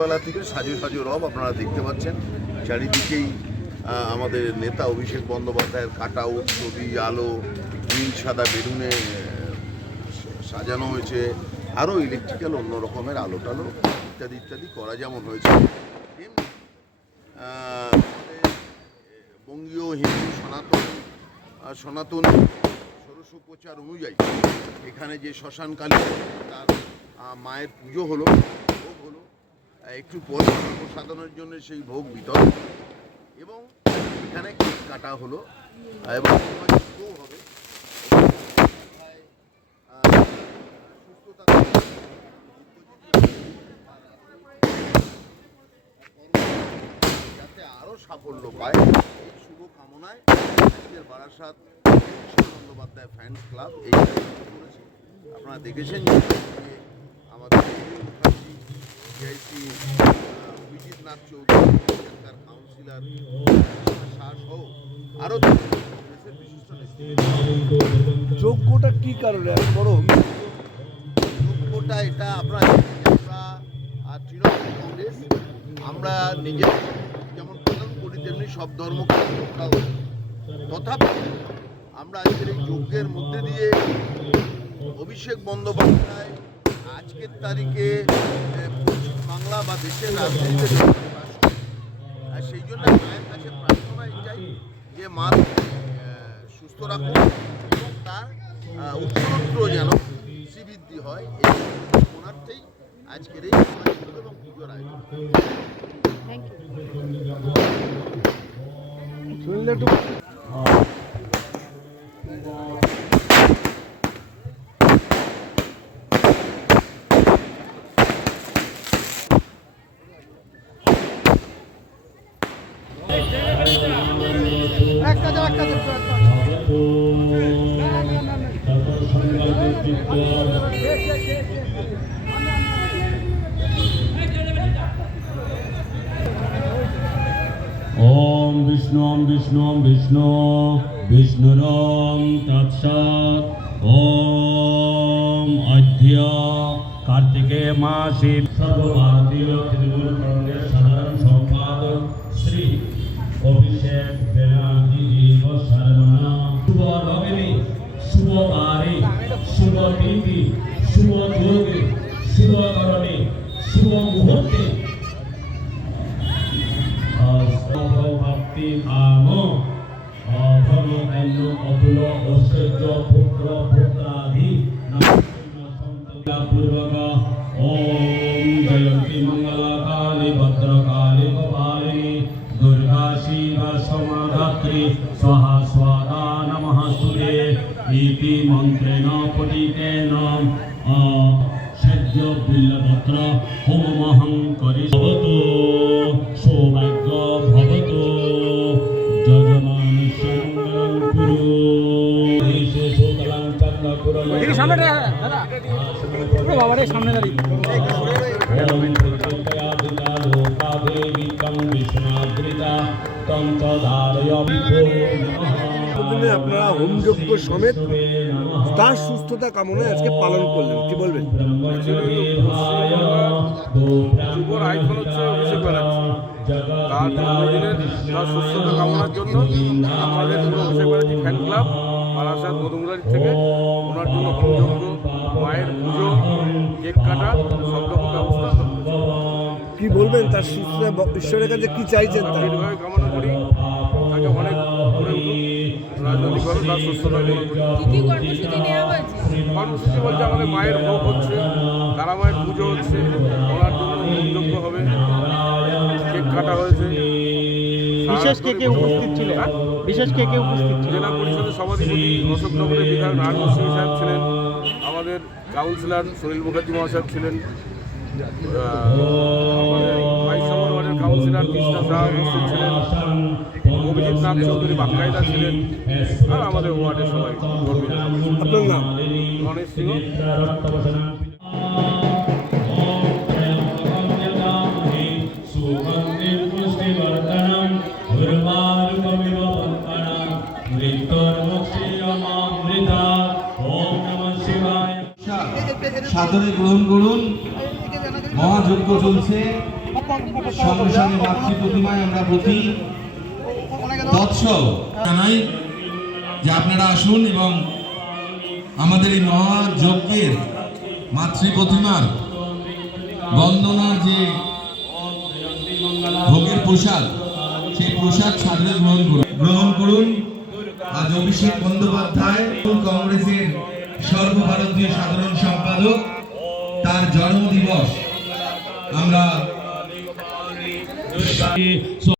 বেলা থেকে সাজো সাজো রব আপনারা দেখতে পাচ্ছেন চারিদিকেই আমাদের নেতা অভিষেক বন্দ্যোপাধ্যায়ের কাট আউট, ছবি, আলো, নীল সাদা বেলুনে সাজানো হয়েছে, আরও ইলেকট্রিক্যাল অন্য রকমের আলো টালো ইত্যাদি ইত্যাদি করা যেমন হয়েছে। বঙ্গীয় হিন্দু সনাতন ষোড়শোপচার অনুযায়ী এখানে যে শ্মশানকালী তার মায়ের পুজো হলো, ভোগ হলো, একটু পর প্রসাদনের জন্য সেই ভোগ বিতরণ এবং এখানে কেক কাটা হলো এবং হবে সুস্থতা যাতে আরও সাফল্য পায় এই শুভ কামনায় আজকের বারাসাত বন্দ্যোপাধ্যায় ফ্যান্স ক্লাব এই করেছে। আপনারা দেখেছেন যে আমাদের অভিজিৎ নাথ চৌধুরী, এখানকার কাউন্সিলর সহ আরও কংগ্রেসের বিশিষ্ট নেতৃত্ব। যোগ্যটা কী কারণে বড় যোগ্যটা এটা আমরা তৃণমূল কংগ্রেস আমরা নিজের যেমন পালন করি তেমনি সব ধর্মকে রক্ষা করি, তথাপি আমরা আজকের এই যজ্ঞের মধ্যে দিয়ে অভিষেক বন্দ্যোপাধ্যায় আজকের তারিখে বাংলা বা দেশের রাজনীতিতে আর সেই জন্য মায়ের কাছে প্রার্থনা এটাই যে মা সুস্থ রাখুন এবং তার উত্তরোত্তর যেন শ্রীবৃদ্ধি হয়, এই ওনারটাই আজকের এই এবং পুজোর আয়োজন। ओम विष्णु विष्णु विष्णु विष्णुरम तत्सत्। ओम अद्य कार्तिके मासे सर्वभारतीय तृणमूल कांग्रेस साधारण सम्पादक श्री अभिषेक बनर्जी देव शर्मणा शुभ लग्ने शुभ वारे शुभ तिथि शुभ योगे शुभ करणे शुभ मुहूर्ते भक्ति काम अभम अन्य अतुल ऐश्वर्य पुत्र पुत्रादि पूर्वक ओम जयंती मंगला काली भद्रकाली कपालिनी दुर्गा शिव समाधात्री स्वाहा स्वाहा नमः स्तुते इति मंत्रेण पठितेन सज्ज बिल्लपत्र होममहं करिष्यामि। सौभाग्य भवतु जजमान मंगलं कुरु देशे सुकलं चन्द्रपुरं দেখি সামনে দাদা পুরো বাবারে সামনে দাঁড়িয়ে ओम प्रचोदयादिता लोकादेवी तं विष्णाग्रिता तं च धारय विभो नमः। আপনারা হোম যজ্ঞ সমেত তার সুস্থতা কামনায় আজকে পালন করলেন, কি বলবেন? যুবর আইকন হচ্ছে অভিষেক ব্যানার্জি, তার জন্মদিনের তার সুস্থতা কামনার জন্য আমাদের অভিষেক ব্যানার্জি ফ্যান ক্লাব বারাসাত মধুমুরারি থেকে ওনার জন্য হোমযজ্ঞ, মায়ের পুজো, কেক কাটা সব রকম ব্যবস্থা কি বলবেন তার সুস্থতা ঈশ্বরের কাছে কি চাইছেন? দীর্ঘায়ু কামনা করি, তাকে অনেক করে উঠুক, রাজনৈতিকভাবে তার সুস্থতা কামনা করি। কর্মসূচি বলতে আমাদের মায়ের ভোগ হচ্ছে, তারা মায়ের পুজো হচ্ছে, ওনার জন্য হোমযজ্ঞ হবে, কেক কাটা হয়েছে। বিশেষ কে কে উপস্থিত ছিল? বিশেষ কে কে উপস্থিত ছিল? জেলা পরিষদের সভাধিপতি অশোকনগরের বিধায়ক নারায়ণ সিং সাহেব ছিলেন, আমাদের কাউন্সিলর সুনীল মুখার্জি মহাশয় ছিলেন, আমাদের 22 নম্বর ওয়ার্ডের কাউন্সিলর কৃষ্ণা শাহ উপস্থিত ছিলেন, অভিজিৎ নাথ চৌধুরী বাক্কায়দা ছিলেন, আর আমাদের ওয়ার্ডের সবাই কর্মীরা। আপনার নাম? গণেশ সিংহ। সাদরে গ্রহণ করুন। মহাযজ্ঞ চলছে। সঙ্গে সঙ্গে মাতৃ প্রতিমায় আমরা প্রতি তৎসব জানাই যে আপনারা আসুন এবং আমাদের এই মহাযজ্ঞের মাতৃ প্রতিমার বন্দনার যে ভোগের প্রসাদ, সেই প্রসাদ সাদরে গ্রহণ করুন। আজ অভিষেক বন্দ্যোপাধ্যায় কংগ্রেসের সর্বভারতীয় সাধারণ সম্পাদক, তার জন্মদিবস আমরা